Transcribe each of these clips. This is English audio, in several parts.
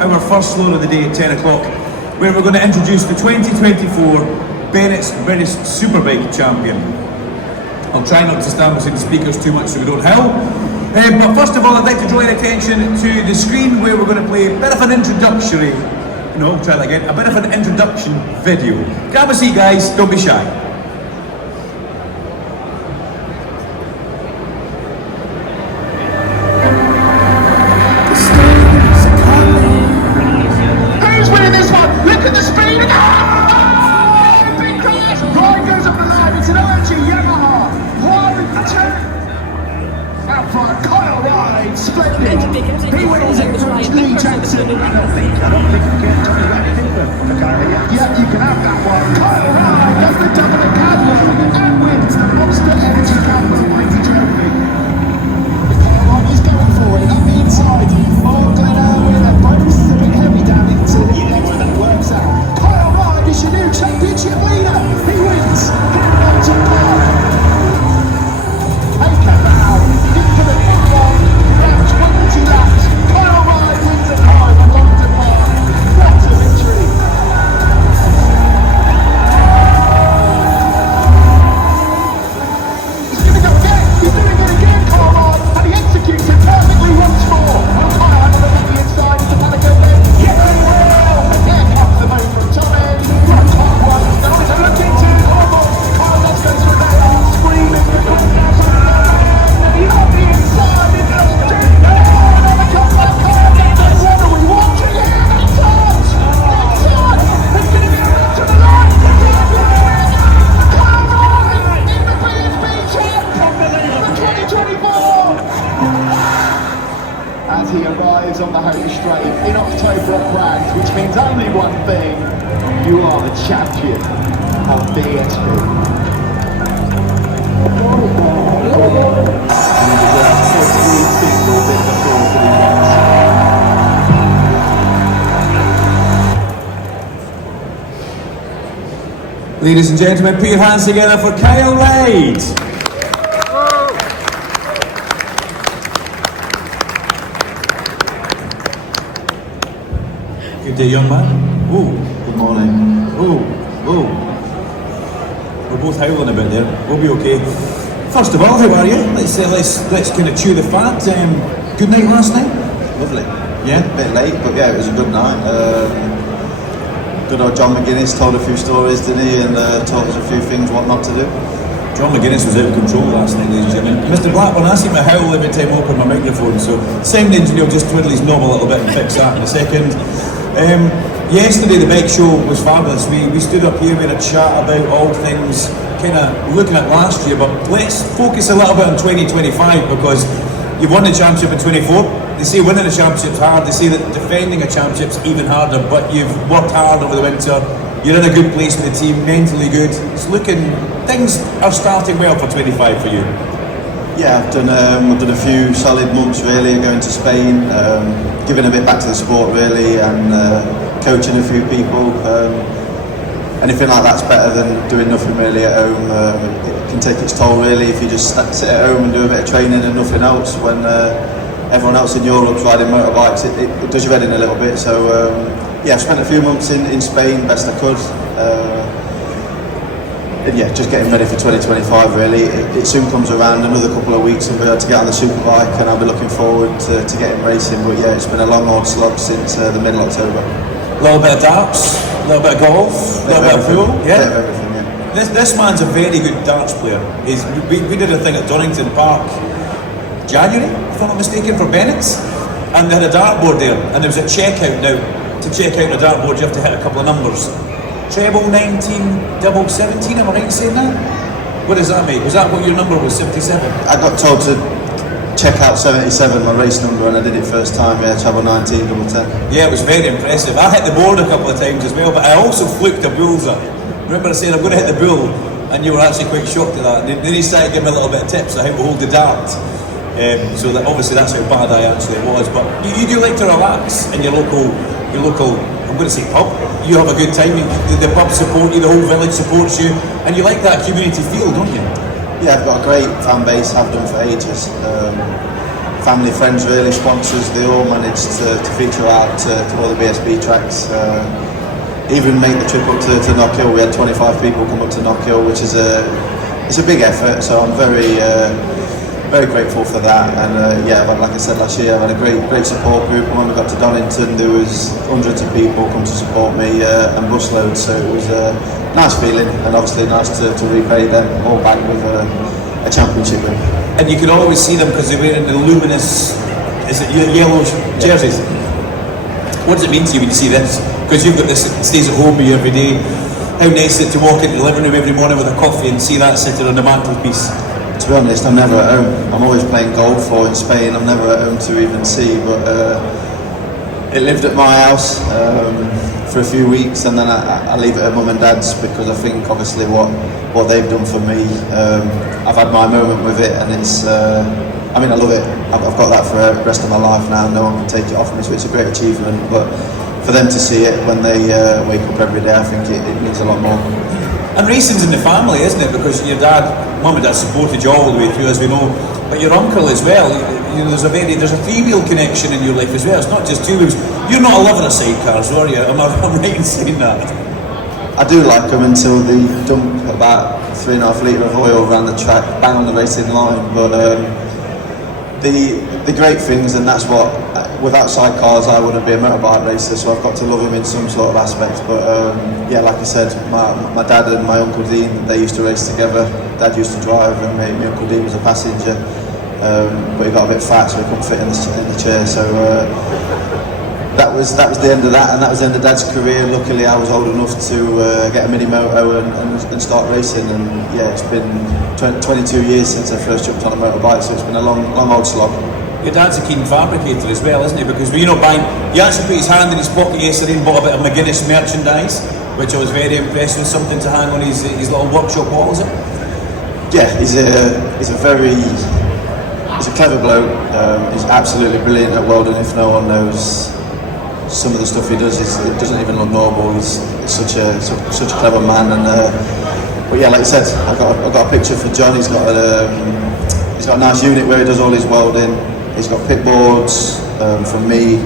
our first load of the day at 10 o'clock, where we're going to introduce the 2024 Bennetts Superbike champion. I'll try not to stand beside the speakers too much so we don't howl. But first of all, I'd like to draw your attention to the screen where we're going to play a bit of an introductory, no, try that again, a bit of an introduction video. Grab a seat, guys, don't be shy. Who's winning this one? Look at the speed! Oh! Big crash! Ryde goes up the line. It's an RG Yamaha. 1, 2. Out front, Kyle Ryde, splendid. He wins it from Lee Jackson. I don't think we can talk about anything for Kyle. Yeah, you can have that one. Kyle Ryde does the double at Cadwell and wins the Monster Energy Cadwell Mighty Trophy. Kyle Ryde is going for it up the inside. Oh, Glenn Irwin, they're both slipping heavy down into the end where that works out. Kyle Ryde is your new championship leader. He wins. Into the park. Hey, Cabal, into the big one. Round 20 laps. Kyle Ryde wins the time along the park. What a victory. He's going to go again. He's doing it again, Kyle Ryde. And he executes it perfectly once more. Will Kyle have a look at the inside? Is the paddock open? Yes, he will. Again, up the move from top end. Right, Kyle Ryde. Now it's a look into. Oh, boy. Kyle Ryde goes for that out, screaming. Up the inside. It does do. Another comeback. Kyle gets it. What are we watching here? That's on. That's on. It's going to be a run to the line. Kyle Ryde in the BSB champ for 2024. As he arrives on the home straight in October at Brands, which means only one thing: you are the champion of BSB. Ladies and gentlemen, put your hands together for Kyle Ryde. Good day, young man. Oh, Good morning. oh. We're both howling a bit there. We'll be okay. First of all, how are you? Let's kind of chew the fat. Good night last night. Lovely. Yeah. A bit late, but yeah, it was a good night. Good old John McGuinness told a few stories, didn't he? And taught us a few things what not to do. John McGuinness was out of control last night, ladies and gentlemen. Mr. Blackburn, I see my howl every time I open my microphone, so sound engineer will just twiddle his knob a little bit and fix that in a second. Yesterday the bike show was fabulous. We stood up here, we had a chat about all things, kind of looking at last year, but let's focus a little bit on 2025 because you won the championship in 24. They say winning a championship's hard, they say that defending a championship's even harder, but you've worked hard over the winter, you're in a good place with the team, mentally good. It's looking, things are starting well for 25 for you. Yeah, I've done a few solid months really, going to Spain, giving a bit back to the sport really, and coaching a few people. Anything like that's better than doing nothing really at home. It can take its toll really if you just sit at home and do a bit of training and nothing else. When everyone else in Europe's riding motorbikes, it does your head in a little bit. So yeah, I've spent a few months in Spain, best I could. And yeah, just getting ready for 2025 really. It soon comes around, another couple of weeks and we'll be able to get on the Superbike, and I'll be looking forward to getting racing. But yeah, it's been a long old slog since the middle of October. A little bit of darts, a little bit of golf, a little bit of pool. Yeah. Bit of everything, yeah. This man's a very good darts player. We did a thing at Donington Park January, if I'm not mistaken, for Bennett's, and they had a dartboard there, and there was a checkout now. To check out a dartboard, you have to hit a couple of numbers. Treble 19, double 17, am I right in saying that? What does that make? Was that what your number was, 77? I got told to check out 77, my race number, and I did it first time, yeah, treble 19, double 10. Yeah, it was very impressive. I hit the board a couple of times as well, but I also fluked a bullseye. Remember I said I'm going to hit the bull, and you were actually quite shocked at that. And then he started giving me a little bit of tips on how to hold the dart. So that obviously that's how bad I actually was. But you do like to relax in your local, I'm going to say pub. You have a good time. The pub support you, the whole village supports you, and you like that community feel, don't you? Yeah, I've got a great fan base. Have done for ages. family, friends, really, sponsors. They all managed to feature out to all the BSB tracks. Even make the trip up to Knockhill. We had 25 people come up to Knockhill, which is it's a big effort. So I'm very grateful for that. And yeah, but like I said last year, I had a great support group. When we got to Donington, there was hundreds of people come to support me and busloads. So it was a nice feeling, and obviously nice to repay them all back with a championship win. And you could always see them because they're wearing the luminous, is it yellow jerseys? What does it mean to you when you see this? Because you've got this, it stays at home with you every day. How nice is it to walk into the living room every morning with a coffee and see that sitting on the mantelpiece? To be honest, I'm never at home. I'm always playing golf or in Spain. I'm never at home to even see. But it lived at my house for a few weeks, and then I leave it at mum and dad's because I think obviously what they've done for me. I've had my moment with it, and it's. I mean, I love it. I've got that for the rest of my life now. No one can take it off me, so it's a great achievement. But for them to see it when they wake up every day, I think it means a lot more. And racing's in the family, isn't it? Because your mum and dad supported you all the way through, as we know. But your uncle as well. You know, there's a three-wheel connection in your life as well. It's not just two wheels. You're not a lover of sidecars, are you? Am I right in saying that? I do like them until they dump about 3.5 litre of oil around the track, bang on the racing line. But the great things, and that's what, without sidecars I wouldn't be a motorbike racer, so I've got to love them in some sort of aspect. But yeah, like I said, my dad and my Uncle Dean, they used to race together. Dad used to drive and my Uncle Dean was a passenger, but he got a bit fat so he couldn't fit in the chair, so that was the end of that, and that was the end of Dad's career. Luckily I was old enough to get a mini moto and start racing, and yeah, it's been 22 years since I first jumped on a motorbike, so it's been a long old slog. Your dad's a keen fabricator as well, isn't he? Because you know, he actually put his hand in his pocket yesterday and bought a bit of McGuinness merchandise, which I was very impressed with, something to hang on his little workshop wall, is it? Yeah, he's a clever bloke. He's absolutely brilliant at welding. If no one knows some of the stuff he does, it doesn't even look normal. He's such a clever man. And but yeah, like I said, I got a picture for John. He's got a nice unit where he does all his welding. He's got pit boards from me,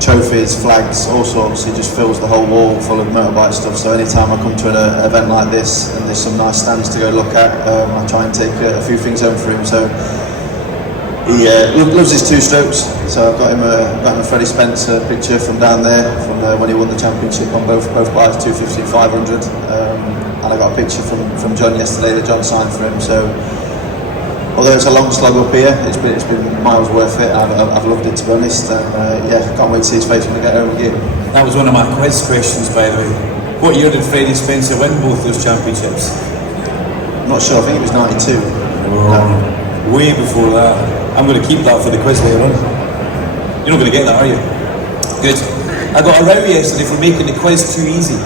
trophies, flags, all sorts. He just fills the whole wall full of motorbike stuff. So anytime I come to an event like this and there's some nice stands to go look at, I try and take a few things home for him. So he loves his two strokes. So I've got him a Freddie Spencer picture from down there, from when he won the championship on both bikes, 250 and 500. And I got a picture from John yesterday that John signed for him. So although it's a long slog up here, it's been miles worth it. I've loved it, to be honest, and yeah, can't wait to see his face when I get home again. That was one of my quiz questions, by the way. What year did Freddie Spencer win both those championships? I'm not sure, I think it was 92. Oh, way before that. I'm going to keep that for the quiz later on. You're not going to get that, are you? Good. I got a row yesterday for making the quiz too easy.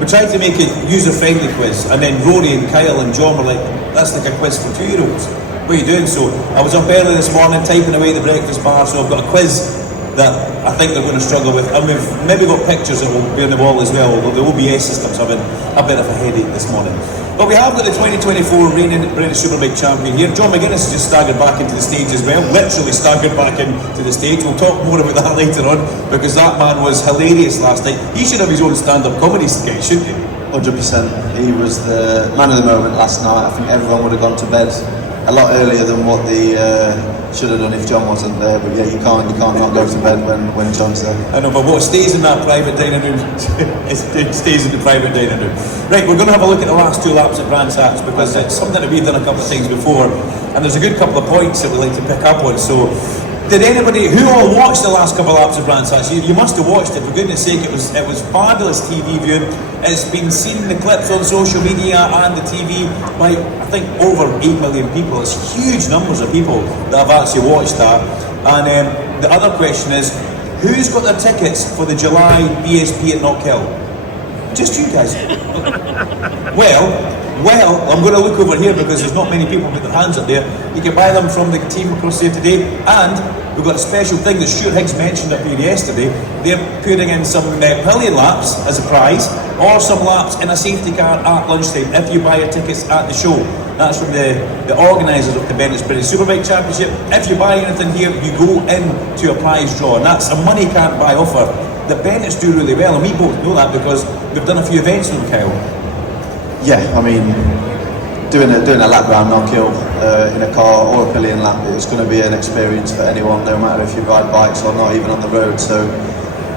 We tried to make it user-friendly quiz, and then Rory and Kyle and John were like, that's like a quiz for 2-year-olds. What are you doing? So I was up early this morning typing away the breakfast bar, so I've got a quiz that I think they're going to struggle with, and we've maybe got pictures that will be on the wall as well, although the OBS system's having a bit of a headache this morning. But we have got the 2024 reigning British Superbike champion here. John McGuinness has just staggered back into the stage as well, literally staggered back into the stage. We'll talk more about that later on, because that man was hilarious last night. He should have his own stand-up comedy sketch, shouldn't he? 100%. He was the man of the moment last night. I think everyone would have gone to bed a lot earlier than what they should have done if John wasn't there. But yeah, you can't not go to bed when John's there. I know, but what stays in that private dining room, it stays in the private dining room. Right, we're going to have a look at the last 2 laps at Brands Hatch, because it's something that we've done a couple of times before, and there's a good couple of points that we like to pick up on. So, did anybody who all watched the last couple of laps of Brands Hatch? You must have watched it, for goodness sake. It was fabulous TV viewing. It's been seen in the clips on social media and the TV by, I think, over 8 million people. It's huge numbers of people that have actually watched that. And the other question is, who's got their tickets for the July BSB at Knockhill? Just you guys. Well, I'm going to look over here because there's not many people with their hands up there. You can buy them from the team across here today, and we've got a special thing that Stuart Higgs mentioned up here yesterday. They're putting in some pillion laps as a prize, or some laps in a safety car at lunchtime if you buy your tickets at the show. That's from the organisers of the Bennetts Superbike Championship. If you buy anything here, you go into a prize draw, and that's a money can't buy offer that Bennetts do really well, and we both know that because we've done a few events with them, Kyle. Yeah, I mean, doing a lap round Knockhill in a car or a pillion lap, it's going to be an experience for anyone, no matter if you ride bikes or not, even on the road. So,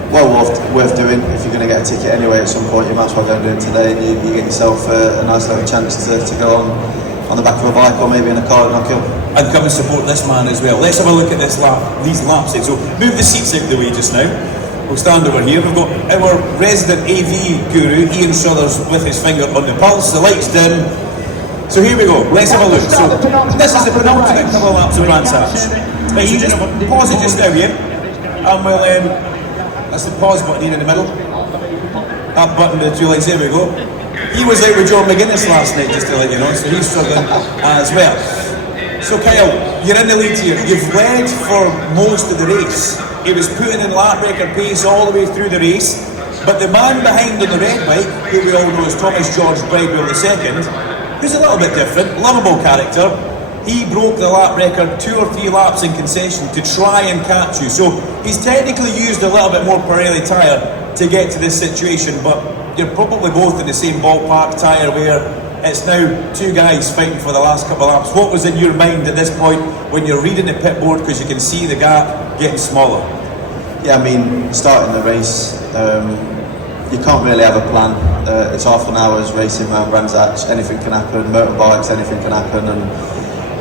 well worth doing. If you're going to get a ticket anyway at some point, you might as well go and do it today, and you get yourself a nice little chance to go on the back of a bike or maybe in a car at Knockhill. And come and support this man as well. Let's have a look at these laps. So move the seats out of the way just now. We'll stand over here. We've got our resident AV guru, Ian Struthers, with his finger on the pulse. The lights dim. So here we go. Let's have a look. So this is the penultimate couple of laps of Brands Hatch. Now you just pause it just now, yeah? And we'll, that's the pause button here in the middle. That button, the two lights, there we go. He was out with John McGuinness last night, just to let you know, so he's struggling as well. So Kyle, you're in the lead here. You've led for most of the race. He was putting in lap record pace all the way through the race, but the man behind on the red bike, who we all know as Thomas George Bridewell II, who's a little bit different, lovable character, he broke the lap record 2 or 3 laps in concession to try and catch you. So he's technically used a little bit more Pirelli tyre to get to this situation, but you're probably both in the same ballpark tyre where it's now 2 guys fighting for the last couple of laps. What was in your mind at this point when you're reading the pit board, because you can see the gap getting smaller? Yeah, I mean, starting the race, you can't really have a plan. It's half an hour's racing around Brands Hatch. Anything can happen, motorbikes, anything can happen, and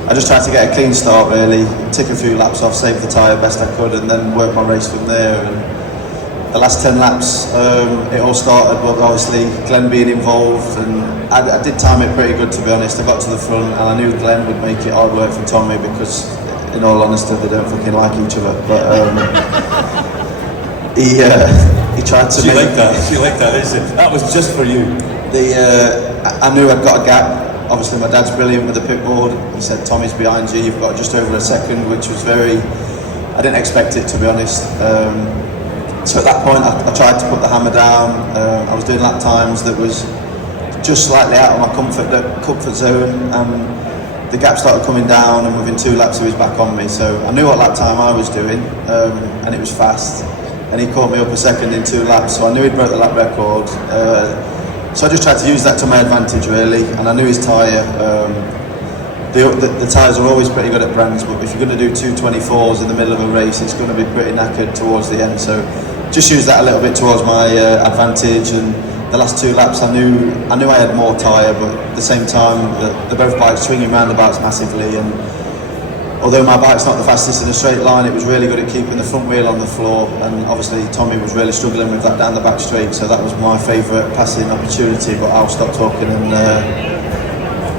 I just tried to get a clean start really, tick a few laps off, save the tyre best I could, and then work my race from there. And the last 10 laps, it all started with obviously Glenn being involved, and I did time it pretty good, to be honest. I got to the front and I knew Glenn would make it hard work for Tommy because, in all honesty, they don't fucking like each other. But he tried to. She liked that. She liked that. That was just for you. I knew I'd got a gap. Obviously, my dad's brilliant with the pit board. He said, "Tommy's behind you. You've got just over a second," which was very. I didn't expect it, to be honest. So at that point, I tried to put the hammer down. I was doing lap times that was just slightly out of my comfort zone, and the gap started coming down, and within 2 laps he was back on me. So I knew what lap time I was doing, and it was fast. And he caught me up a second in 2 laps, so I knew he'd broke the lap record. So I just tried to use that to my advantage really, and I knew his tyre. The tyres are always pretty good at Brands, but if you're going to do 224s in the middle of a race, it's going to be pretty knackered towards the end. So just use that a little bit towards my advantage. And the last 2 laps, I knew I had more tyre, but at the same time, they're both bikes swinging roundabouts massively. And although my bike's not the fastest in a straight line, it was really good at keeping the front wheel on the floor. And obviously, Tommy was really struggling with that down the back straight. So that was my favourite passing opportunity. But I'll stop talking and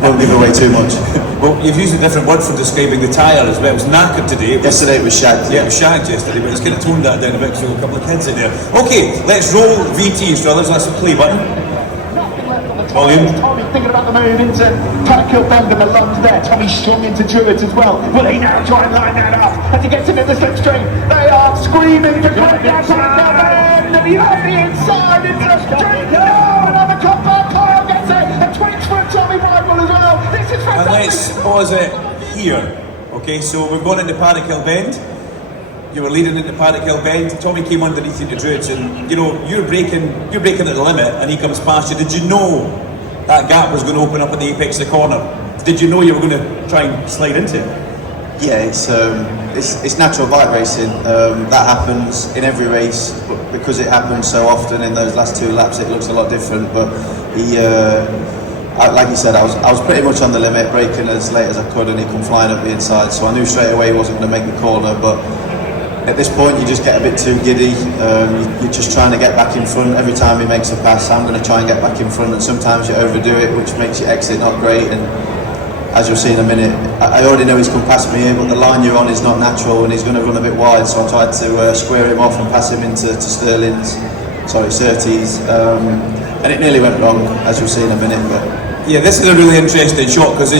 won't give away too much. Well, you've used a different word for describing the tyre as well. It was knackered today. Yesterday it was shagged. Yeah, it was shagged yesterday, but it's kind of toned that down a bit because we've got a couple of kids in there. Okay, let's roll VT, Struthers. That's the play button. Volume. Tommy thinking about the move into Kyle Bend and the lunge there. Tommy strong into Druids as well. Will he now try and line that up as he gets into the slipstream? They are screaming to crack down Kyle Bend, and he on the inside into the street. No, another compound. Kyle gets it. A twitch for Tommy Bridewell as well. This is fantastic. And let's pause it here. Okay, so we've gone into Paddock Hill Bend. You were leading into Paddock Hill Bend. Tommy came underneath into Druids, and you know you're braking at the limit, and he comes past you. Did you know that gap was going to open up at the apex of the corner? Did you know you were going to try and slide into it? Yeah, it's natural bike racing. That happens in every race, but because it happens so often in those last 2 laps, it looks a lot different. But he, like you said, I was pretty much on the limit, braking as late as I could, and he come flying up the inside. So I knew straight away he wasn't going to make the corner, but at this point you just get a bit too giddy. You're just trying to get back in front. Every time he makes a pass, I'm going to try and get back in front, and sometimes you overdo it, which makes your exit not great. And as you'll see in a minute, I already know he's come past me here, but the line you're on is not natural, and he's going to run a bit wide, so I tried to square him off and pass him into Surtees, and it nearly went wrong, as you'll see in a minute. But yeah, this is a really interesting shot, because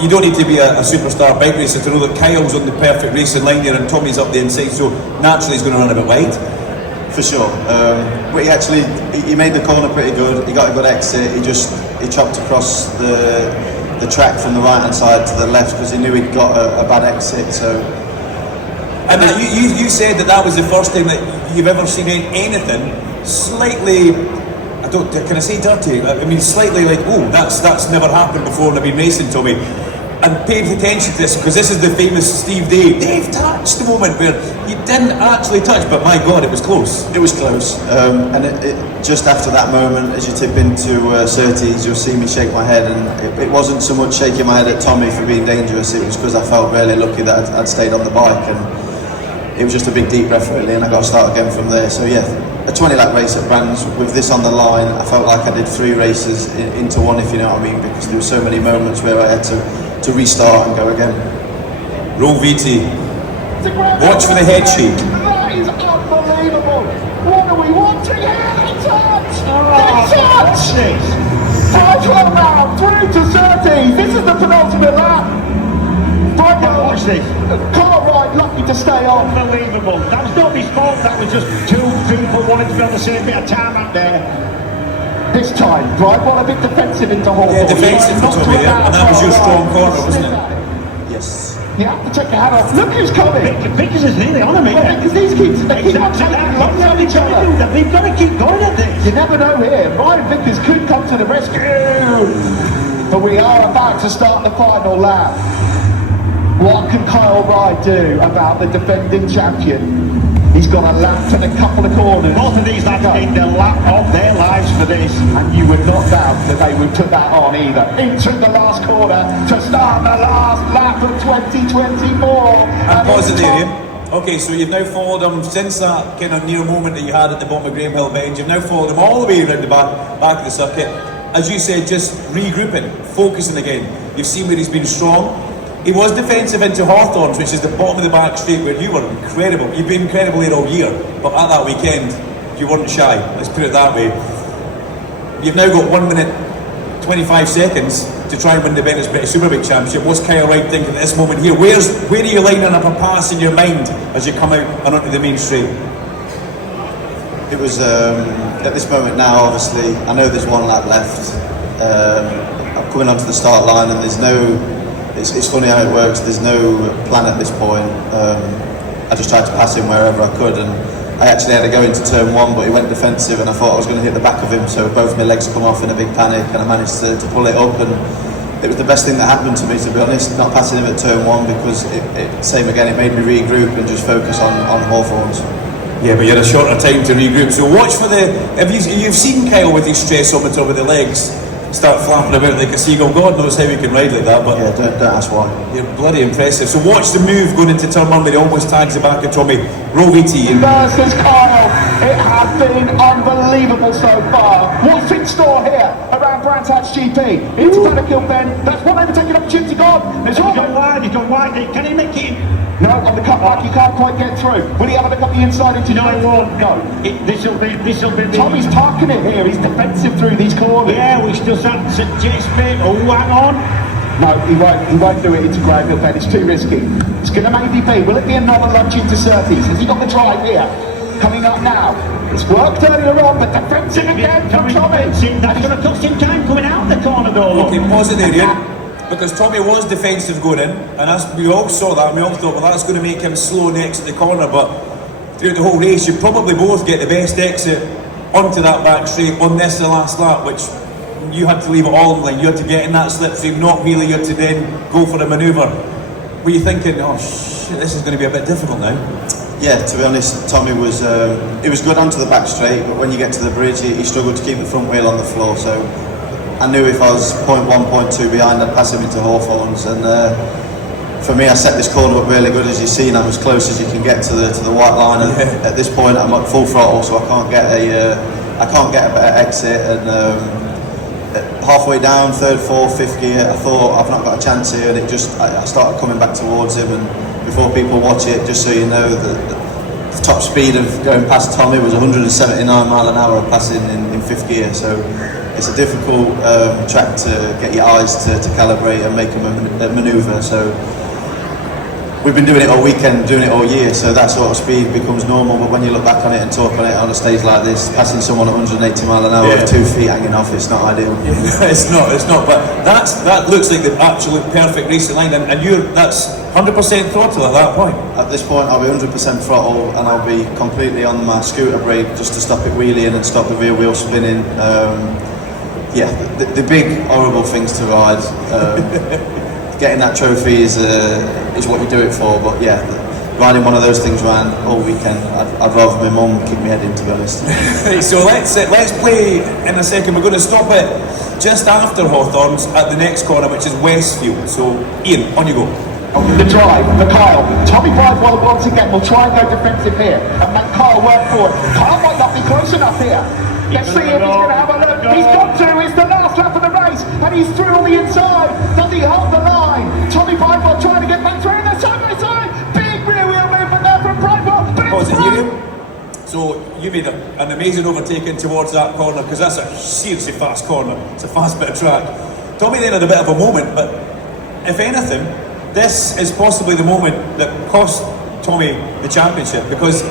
you don't need to be a superstar bike racer to know that Kyle's on the perfect racing line here and Tommy's up the inside, so naturally he's going to run a bit wide. For sure, but he made the corner pretty good. He got a good exit. He chopped across the the track from the right hand side to the left because he knew he'd got a bad exit. So. And you said that was the first time that you've ever seen anything slightly, can I say dirty? I mean, slightly like, oh, that's never happened before and I've been racing, Tommy. And pay attention to this, because this is the famous Steve Dave touched the moment where you didn't actually touch, but my God, it was close. It was close. And it just after that moment, as you tip into Surtees, you'll see me shake my head, and it wasn't so much shaking my head at Tommy for being dangerous, it was because I felt really lucky that I'd stayed on the bike, and it was just a big deep breath really, and I got to start again from there. So yeah, a 20 lap race at Brands with this on the line, I felt like I did 3 races into one, if you know what I mean, because there were so many moments where I had to restart and go again. Roll VT. Watch for the head shake. That is unbelievable. What are we watching here? They touch! What's this? 5-12 round, through to Surtees. This is the penultimate lap. Watch this. Kyle Ryde lucky to stay on. Unbelievable. That was not his fault. That was just two people wanting to be on the same bit of time up there. This time, right, what a bit defensive into Hawthorne. Yeah, defensive for Tommy, yeah. And that was your strong corner, wasn't it? Yes. You have to take your hat off. Look who's coming. Vickers is nearly on him here. Because these keep on taking long each other. They've got to keep going at this. You never know here. Ryan Vickers could come to the rescue. But we are about to start the final lap. What can Kyle Ryde do about the defending champion? He's got a lap and a couple of corners. Both of these lads need the lap of their lives for this. And you would not doubt that they would put that on either. Into the last corner to start the last lap of 2024. And pause it there, Ian. Okay, so you've now followed him since that kind of near moment that you had at the bottom of Graham Hill Bend. You've now followed him all the way around the back of the circuit. As you said, just regrouping, focusing again. You've seen where he's been strong. He was defensive into Hawthorns, which is the bottom of the back straight, where you were incredible. You've been incredible here all year, but at that weekend, you weren't shy. Let's put it that way. You've now got 1 minute 25 seconds to try and win the Bennetts British Superbike Championship. What's Kyle Ryde thinking at this moment here? Where are you lining up a pass in your mind as you come out and onto the main straight? It was at this moment now, obviously, I know there's 1 lap left. I'm coming onto the start line and there's no... It's funny how it works, there's no plan at this point. I just tried to pass him wherever I could, and I actually had to go into turn 1, but he went defensive and I thought I was going to hit the back of him, so both my legs come off in a big panic and I managed to pull it up, and it was the best thing that happened to me, to be honest, not passing him at turn 1, because same again, it made me regroup and just focus on Hawthorns. Yeah, but you had a shorter time to regroup, so watch for you've seen Kyle with his stressometer with the legs start flapping about like a seagull. God knows how he can ride like that, but yeah, don't ask why. You're bloody impressive. So watch the move going into turn 1 where he almost tags the back of Tommy. Roll VT. Versus Kyle. It has been unbelievable so far. What's in store here around Brands Hatch GP? Into Bennett Bend. That's one overtaking opportunity gone. There's He's gone wide. Can he make it? No, on the cutback, he can't quite get through. Will he have a look up the inside into No, he won't. No. This'll be. Tommy's parking it here. He's defensive through these corners. Yeah, we still suggest me. Oh, hang on. No, he won't do it into Graham Hill Bend. It's too risky. It's going to maybe be. Will it be another lunge into Surtees? Has he got the drive here? Coming up now. It's worked earlier on, but defensive again from Tommy. That's going to cost him time coming out the corner though. Okay, pause it there, Ian. Because Tommy was defensive going in, and we all saw that, and we all thought, well, that's going to make him slow next to the corner, but throughout the whole race, you probably both get the best exit onto that back straight on this the last lap, which you had to leave it all in line. You had to get in that slipstream, not really, you had to then go for a manoeuvre. Were you thinking, oh shit, this is going to be a bit difficult now? Yeah, to be honest, Tommy was he was good onto the back straight, but when you get to the bridge, he struggled to keep the front wheel on the floor, so I knew if I was 0.1, 0.2 behind, I'd pass him into Hawthorns, and for me, I set this corner up really good. As you've seen, I'm as close as you can get to the white line, and at this point, I'm at full throttle, so I can't get a better exit. And halfway down, third, fourth, fifth gear, I thought I've not got a chance here, and I started coming back towards him. And before people watch it, just so you know, the top speed of going past Tommy was 179 mile an hour of passing in fifth gear. So it's a difficult track to get your eyes to calibrate and make a manoeuvre. So we've been doing it all weekend, doing it all year, so that sort of speed becomes normal. But when you look back on it and talk on it on a stage like this, passing someone at 180 mile an hour with 2 feet hanging off, it's not ideal. It's not. But that looks like the absolute perfect racing line, and that's 100% throttle at that point. At this point, I'll be 100% throttle, and I'll be completely on my scooter brake just to stop it wheeling and stop the rear wheel spinning. The big horrible things to ride. Getting that trophy is what you do it for, but yeah, riding one of those things around all weekend, I'd rather my mum kick me head in, to be honest. So let's play in a second. We're going to stop it just after Hawthorns at the next corner, which is Westfield. So Ian, on you go. The drive for Kyle. Tommy Ryde, while once again, will try and go defensive here and make Kyle work forward. Kyle might not be close enough here. Let's see if he's going to have a look. He's got to. It's the last lap of the race, and he's through on the inside. Does he hold the line? Tommy Bridewell trying to get back through the side by side. Big rear wheel movement there from Bridewell. But it's through. So you made an amazing overtaking towards that corner, because that's a seriously fast corner. It's a fast bit of track. Tommy then had a bit of a moment, but if anything, this is possibly the moment that cost Tommy the championship, because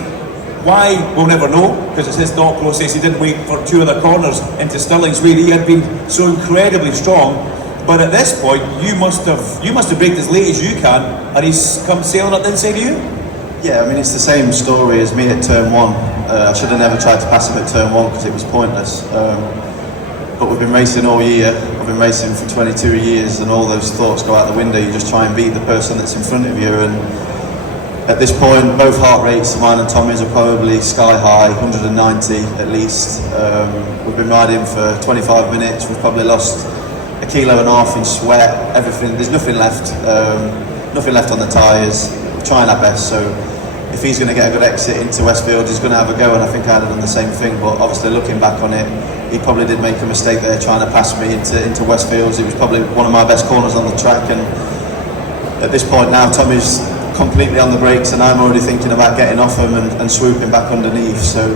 why, we'll never know, because it's his thought process. He didn't wait for 2 other corners into Stirling's where he had been so incredibly strong. But at this point, you must have braked as late as you can, and he's come sailing up the inside of you. Yeah, I mean, it's the same story as me at turn 1. I should have never tried to pass him at turn 1 because it was pointless. But we've been racing all year. I've been racing for 22 years, and all those thoughts go out the window. You just try and beat the person that's in front of you. And at this point, both heart rates, mine and Tommy's, are probably sky high, 190 at least. We've been riding for 25 minutes. We've probably lost 1.5 kilos in sweat. Everything. There's nothing left. Nothing left on the tyres. We're trying our best. So if he's going to get a good exit into Westfield, he's going to have a go. And I think I'd have done the same thing. But obviously, looking back on it, he probably did make a mistake there trying to pass me into Westfields. It was probably one of my best corners on the track. And at this point now, Tommy's completely on the brakes, and I'm already thinking about getting off him and swooping back underneath. So,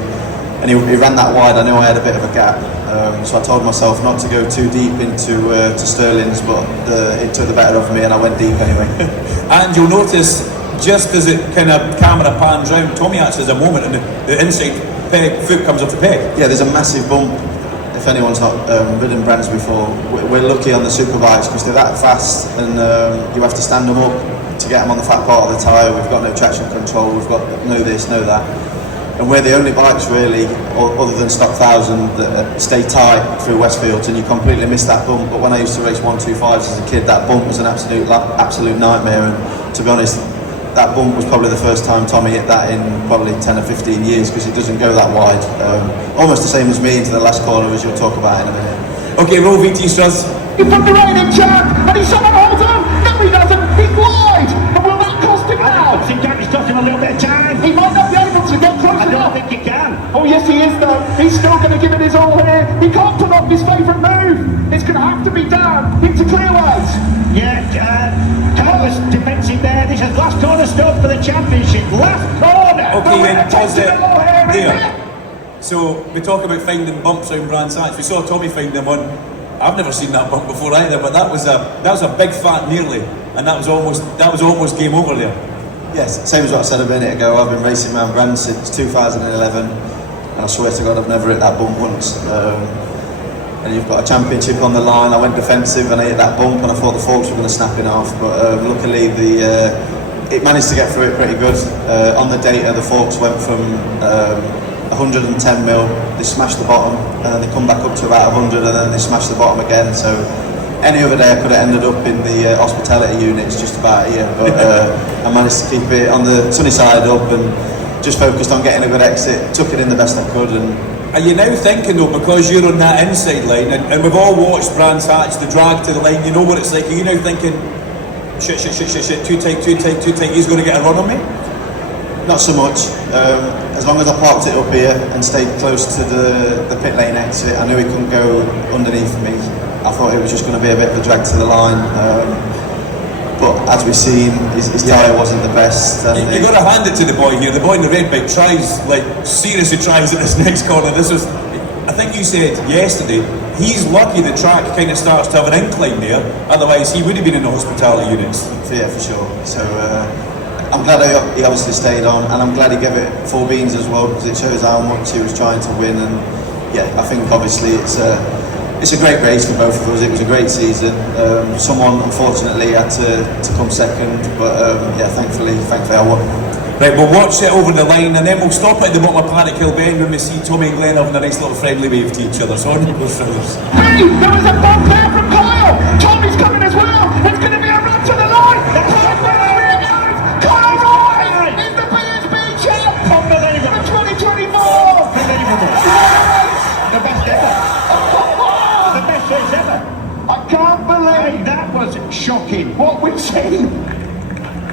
and he ran that wide. I knew I had a bit of a gap, so I told myself not to go too deep into to Stirling's, but it took the better of me, and I went deep anyway. And you'll notice, just as it kind of camera pans round, Tommy actually has a moment, and the inside foot comes off the peg. Yeah, there's a massive bump. If anyone's not ridden brands before, we're lucky on the Superbikes because they're that fast, and you have to stand them up to get them on the fat part of the tyre. We've got no traction control, we've got no this, no that. And we're the only bikes really, other than Stock 1000, that stay tight through Westfields, and you completely miss that bump. But when I used to race 125s as a kid, that bump was an absolute nightmare. And to be honest, that bump was probably the first time Tommy hit that in probably 10 or 15 years, because it doesn't go that wide. Almost the same as me into the last corner, as you'll talk about in a minute. Okay, roll VT Struz. He put the rain in Jack, and he's someone holds on. No, he doesn't. He's wide. And will that cost him now? I think he's got him a little bit of time. He might not be able to get close I enough. don't think he can. Oh yes, he is though. He's still going to give it his all here. He can't pull off his favourite move. It's going to have to be down into clearways. Yeah, Kyle's defensive there. This is last corner stop for the championship. Last corner. Okay, then pause it there. there. So we talk about finding bumps around Brands Hatch. We saw Tommy find them one. I've never seen that bump before either, but that was a big fat nearly, and that was almost game over there. Yes, same as what I said a minute ago. I've been racing around brands since 2011, and I swear to God I've never hit that bump once. And you've got a championship on the line. I went defensive and I hit that bump, and I thought the forks were going to snap in half, but luckily it managed to get through it pretty good. On the data, the forks went from 110 mil, they smashed the bottom, and then they come back up to about 100, and then they smashed the bottom again. So any other day I could have ended up in the hospitality units just about here, but I managed to keep it on the sunny side up and just focused on getting a good exit, took it in the best I could. And are you now thinking though, because you're on that inside line, and we've all watched Brands Hatch, the drag to the line, you know what it's like, are you now thinking, shit, too tight, he's going to get a run on me? Not so much. As long as I parked it up here and stayed close to the pit lane exit, I knew he couldn't go underneath me. I thought it was just going to be a bit of a drag to the line. But as we've seen, his tyre wasn't the best. And you got to hand it to the boy here. The boy in the red bike seriously tries at this next corner. This was, I think you said yesterday, he's lucky the track kind of starts to have an incline there. Otherwise, he would have been in the hospitality units. Yeah, for sure. So I'm glad he obviously stayed on, and I'm glad he gave it 4 beans as well, because it shows how much he was trying to win. And yeah, I think obviously it's a great race for both of us. It was a great season. Someone unfortunately had to come second, but yeah, thankfully I won. Right, we'll watch it over the line and then we'll stop at the bottom of Paddock Hill Bend when we see Tommy and Glenn having a nice little friendly wave to each other. So on you go, Strithers. Hey, there was a bump there from Kyle. Tommy's coming as well. It's going to be a run to the line. That's right, where it goes. Kyle Ryde is the BSB champ. Unbelievable. For 2024. Unbelievable. The best ever. The best race ever. I can't believe That was shocking. what we've seen.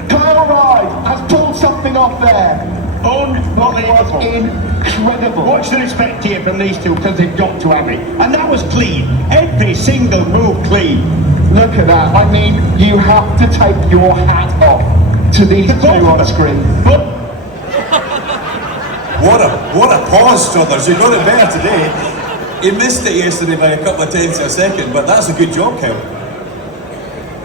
Kyle Ryde has pulled something off there. Unbelievable. Incredible. Watch the respect here from these two, because they've got to have it. And that was clean. Every single move clean. Look at that. I mean, you have to take your hat off to these two on screen. But What a pause, Strithers. You got it better today. He missed it yesterday by a couple of tenths of a second, but that's a good job, Kyle.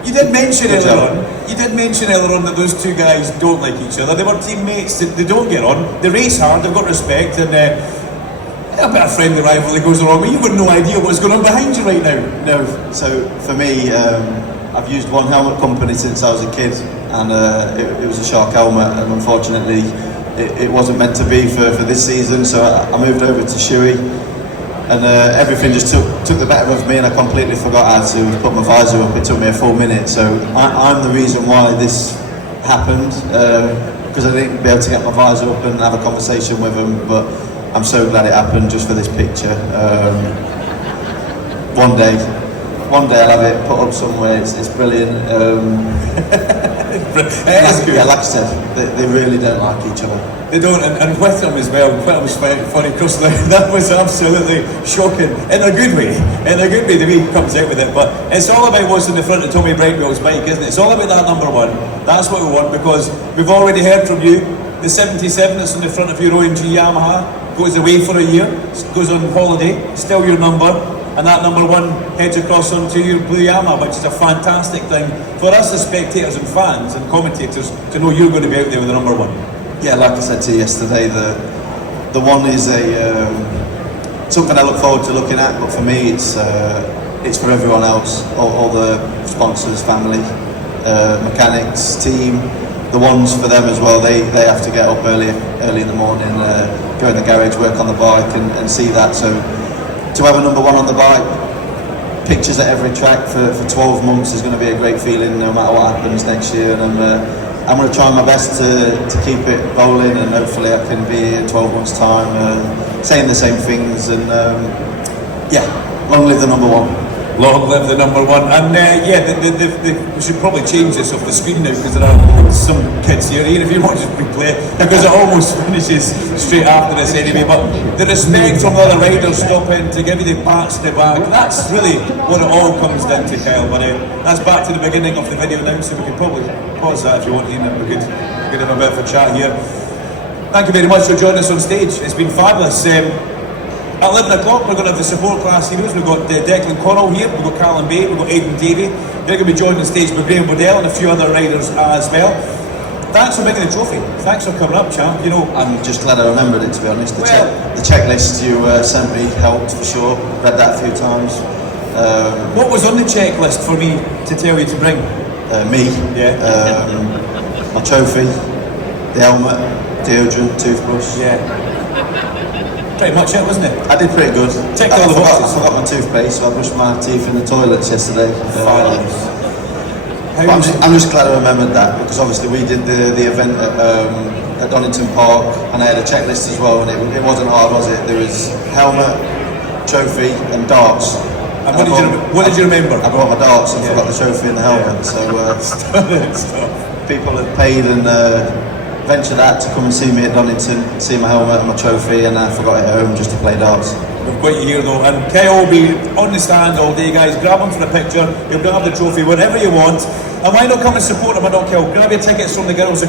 You did mention earlier on that those two guys don't like each other. They were teammates. They don't get on. They race hard. They've got respect, and a bit of friendly rivalry goes along. But you've got no idea what's going on behind you right now. No, so for me, I've used one helmet company since I was a kid, and it was a Shark helmet, and unfortunately, it wasn't meant to be for this season. So I moved over to Shuey. And everything just took the better of me, and I completely forgot how to put my visor up. It took me a full minute, so I'm the reason why this happened, because I didn't be able to get my visor up and have a conversation with him. But I'm so glad it happened just for this picture. One day I'll have it put up somewhere. It's brilliant. Yeah, like I said, they really don't like each other. They don't, and with them as well. With them was funny because that was absolutely shocking in a good way. In a good way, the way he comes out with it. But it's all about what's in the front of Tommy Brightwell's bike, isn't it? It's all about that number one. That's what we want, because we've already heard from you. The 77 that's in the front of your OMG Yamaha goes away for a year, goes on holiday, still your number, and that number one heads across onto your blue Yamaha, which is a fantastic thing for us as spectators and fans and commentators to know you're going to be out there with the number one. Yeah, like I said to you yesterday, the one is something I look forward to looking at, but for me it's for everyone else, all the sponsors, family, mechanics, team, the ones for them as well. They have to get up early in the morning, go in the garage, work on the bike and see that. So to have a number one on the bike, pictures at every track for 12 months is going to be a great feeling no matter what happens next year. And I'm going to try my best to keep it rolling, and hopefully I can be in 12 months' time saying the same things. And yeah, long live the number one. Long live the number one. And yeah, we should probably change this off the screen now, because there are some kids here. Ian, if you want to replay it, because it almost finishes straight after this anyway. But the respect from the other riders stopping to give you the pats in the back, that's really what it all comes down to, Kyle. But that's back to the beginning of the video now, so we can probably pause that if you want, Ian, and we could have a bit of a chat here. Thank you very much for joining us on stage. It's been fabulous. At 11 o'clock, we're going to have the support class heroes. We've got Declan Connell here, we've got Callum Bay, we've got Aidan Davey. They're going to be joined on stage by Graham Waddell and a few other riders as well. Thanks for bringing the trophy. Thanks for coming up, champ. You know, I'm just glad I remembered it, to be honest. The checklist you sent me helped for sure. Read that a few times. What was on the checklist for me to tell you to bring? Me. Yeah. My trophy, the helmet, deodorant, toothbrush. Yeah. Pretty much it, wasn't it? I did pretty good. Ticked all the boxes. I forgot my toothpaste, so I brushed my teeth in the toilets yesterday. I'm just glad I remembered that, because obviously we did the event at Donington Park, and I had a checklist as well, and it wasn't hard, was it? There was helmet, trophy, and darts. And what did you remember? I brought my darts and forgot the trophy and the helmet. Yeah. So people have paid and ventured out to come and see me at Donington, see my helmet and my trophy, and I forgot it at home just to play darts. We've got you here though, and Kyle will be on the stand all day, guys. Grab him for a picture, he'll grab the trophy, whatever you want. And why not come and support him? I don't care. Grab your tickets from the girls.